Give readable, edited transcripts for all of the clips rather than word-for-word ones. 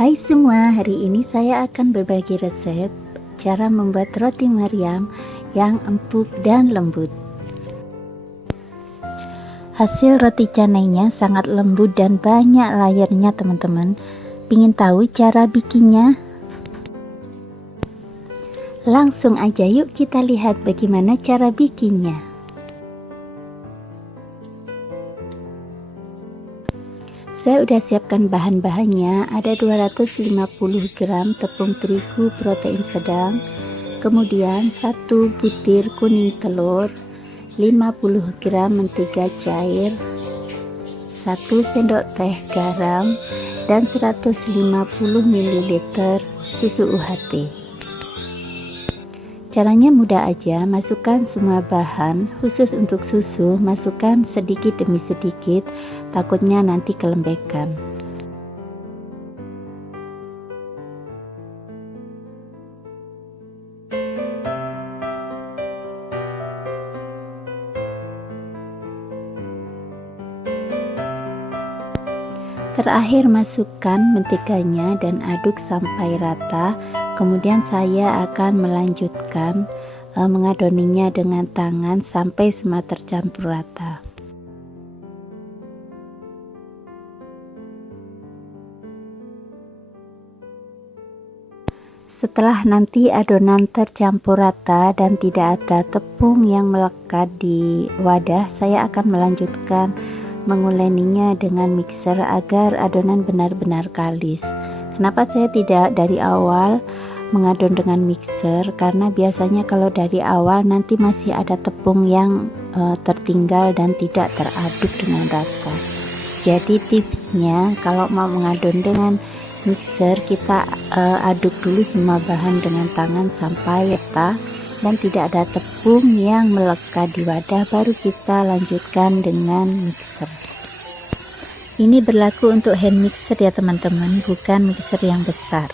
Hai semua, hari ini saya akan berbagi resep cara membuat roti Maryam yang empuk dan lembut. Hasil roti canainya sangat lembut dan banyak layernya teman-teman. Pingin tahu cara bikinnya? Langsung aja yuk kita lihat bagaimana cara bikinnya. Saya udah siapkan bahan-bahannya, ada 250 gram tepung terigu protein sedang, kemudian 1 butir kuning telur, 50 gram mentega cair, 1 sendok teh garam, dan 150 ml susu UHT. Caranya mudah aja, masukkan semua bahan, khusus untuk susu, masukkan sedikit demi sedikit, takutnya nanti kelembekan. Terakhir masukkan menteganya dan aduk sampai rata. Kemudian saya akan melanjutkan mengadoninya dengan tangan sampai semua tercampur rata. Setelah nanti adonan tercampur rata dan tidak ada tepung yang melekat di wadah, saya akan melanjutkan menguleninya dengan mixer agar adonan benar-benar kalis. Kenapa saya tidak dari awal mengadon dengan mixer? Karena biasanya kalau dari awal nanti masih ada tepung yang tertinggal dan tidak teraduk dengan rata. Jadi tipsnya kalau mau mengadon dengan mixer, kita aduk dulu semua bahan dengan tangan sampai rata dan tidak ada tepung yang melekat di wadah, baru kita lanjutkan dengan mixer. Ini berlaku untuk hand mixer ya teman-teman, bukan mixer yang besar.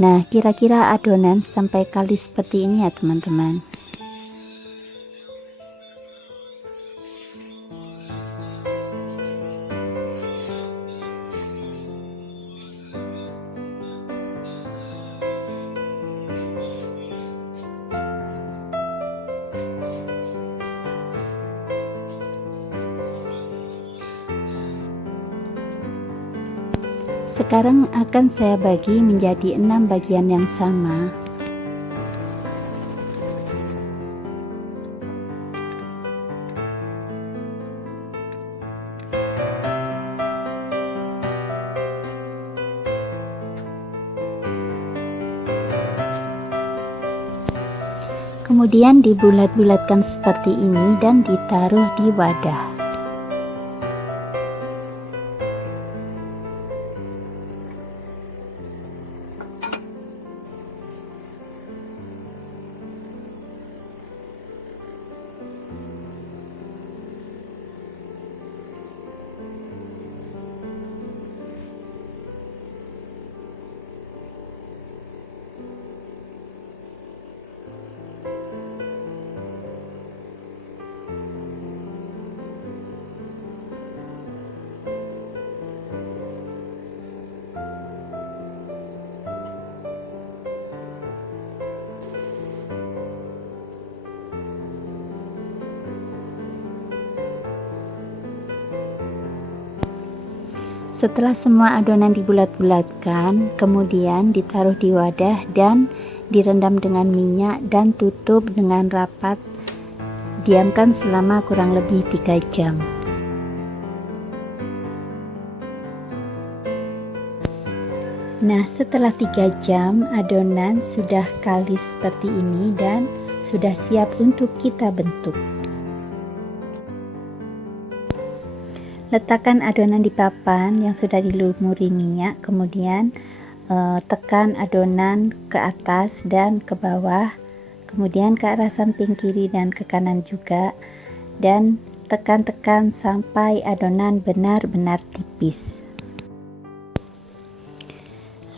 Nah, kira-kira adonan sampai kalis seperti ini ya teman-teman. Sekarang akan saya bagi menjadi 6 bagian yang sama. Kemudian dibulat-bulatkan seperti ini dan ditaruh di wadah. Setelah semua adonan dibulat-bulatkan, kemudian ditaruh di wadah dan direndam dengan minyak dan tutup dengan rapat. Diamkan selama kurang lebih 3 jam. Nah, setelah 3 jam adonan sudah kalis seperti ini dan sudah siap untuk kita bentuk. Letakkan adonan di papan yang sudah dilumuri minyak, kemudian tekan adonan ke atas dan ke bawah, kemudian ke arah samping kiri dan ke kanan juga, dan tekan-tekan sampai adonan benar-benar tipis.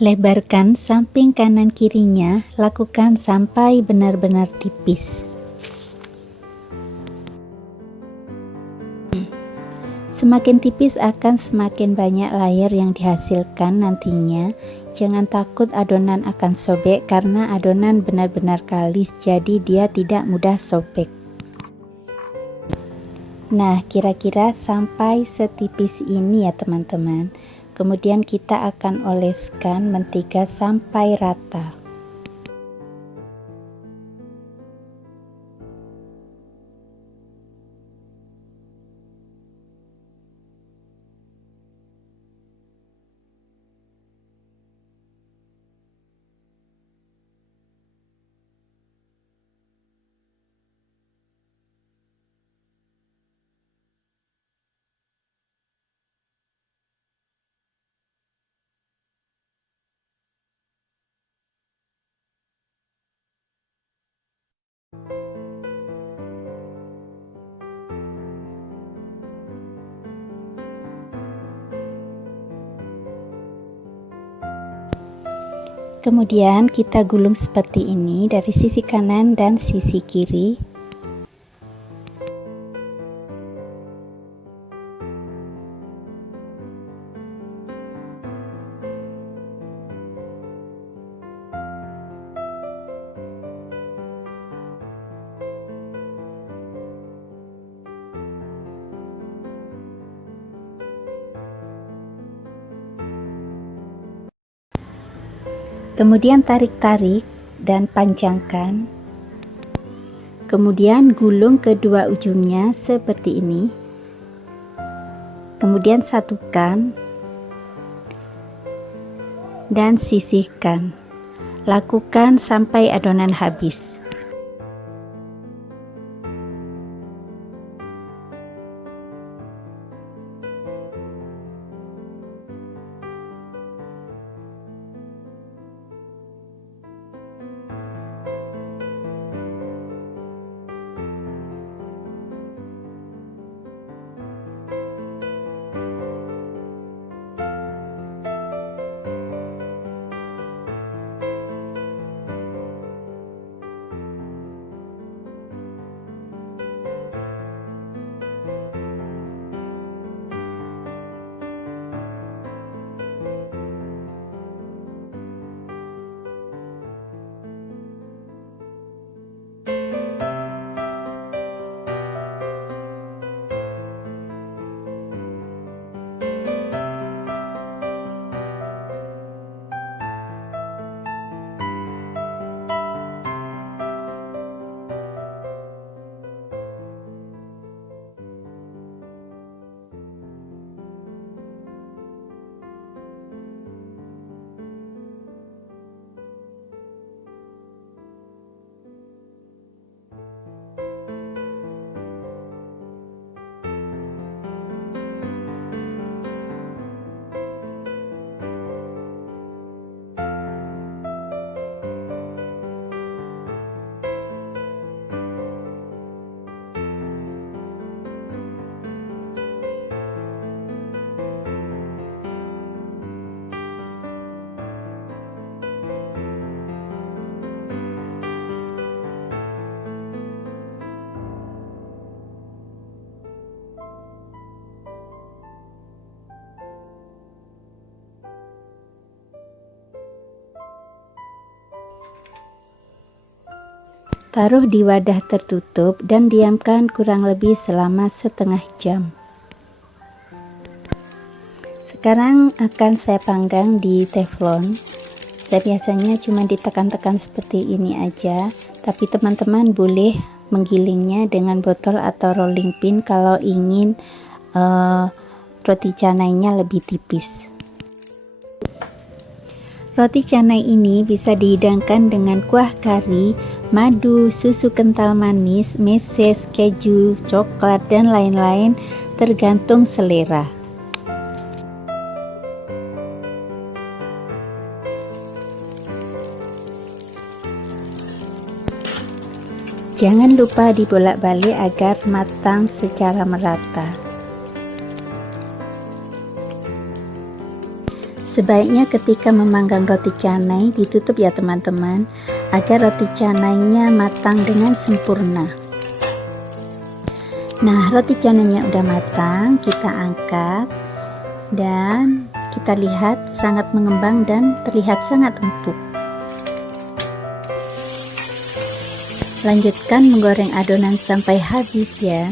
Lebarkan samping kanan kirinya, lakukan sampai benar-benar tipis. Semakin tipis akan semakin banyak layer yang dihasilkan nantinya. Jangan takut adonan akan sobek karena adonan benar-benar kalis, jadi dia tidak mudah sobek. Nah, kira-kira sampai setipis ini ya teman-teman. Kemudian kita akan oleskan mentega sampai rata. Kemudian kita gulung seperti ini dari sisi kanan dan sisi kiri. Kemudian tarik-tarik dan panjangkan. Kemudian gulung kedua ujungnya seperti ini. Kemudian satukan dan sisihkan. Lakukan sampai adonan habis. Taruh di wadah tertutup dan diamkan kurang lebih selama setengah jam. Sekarang akan saya panggang di teflon. Saya biasanya cuma ditekan-tekan seperti ini aja, tapi teman-teman boleh menggilingnya dengan botol atau rolling pin kalau ingin roti canainya lebih tipis. Roti canai ini bisa dihidangkan dengan kuah kari, madu, susu kental manis, meses, keju, coklat, dan lain-lain tergantung selera. Jangan lupa dibolak-balik agar matang secara merata. Sebaiknya ketika memanggang roti canai ditutup ya teman-teman, agar roti canainya matang dengan sempurna. Nah, roti canainya udah matang, kita angkat dan kita lihat sangat mengembang dan terlihat sangat empuk. Lanjutkan menggoreng adonan sampai habis ya.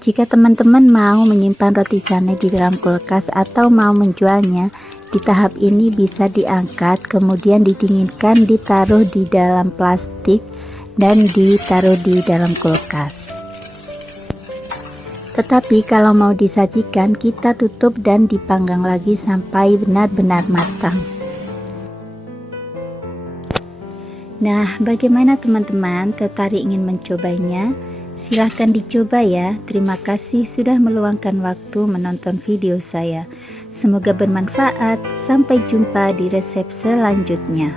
Jika teman-teman mau menyimpan roti canai di dalam kulkas atau mau menjualnya, di tahap ini bisa diangkat, kemudian didinginkan, ditaruh di dalam plastik, dan ditaruh di dalam kulkas. Tetapi kalau mau disajikan, kita tutup dan dipanggang lagi sampai benar-benar matang. Nah, bagaimana teman-teman? Tertarik ingin mencobanya? Silahkan dicoba ya. Terima kasih sudah meluangkan waktu menonton video saya. Semoga bermanfaat. Sampai jumpa di resep selanjutnya.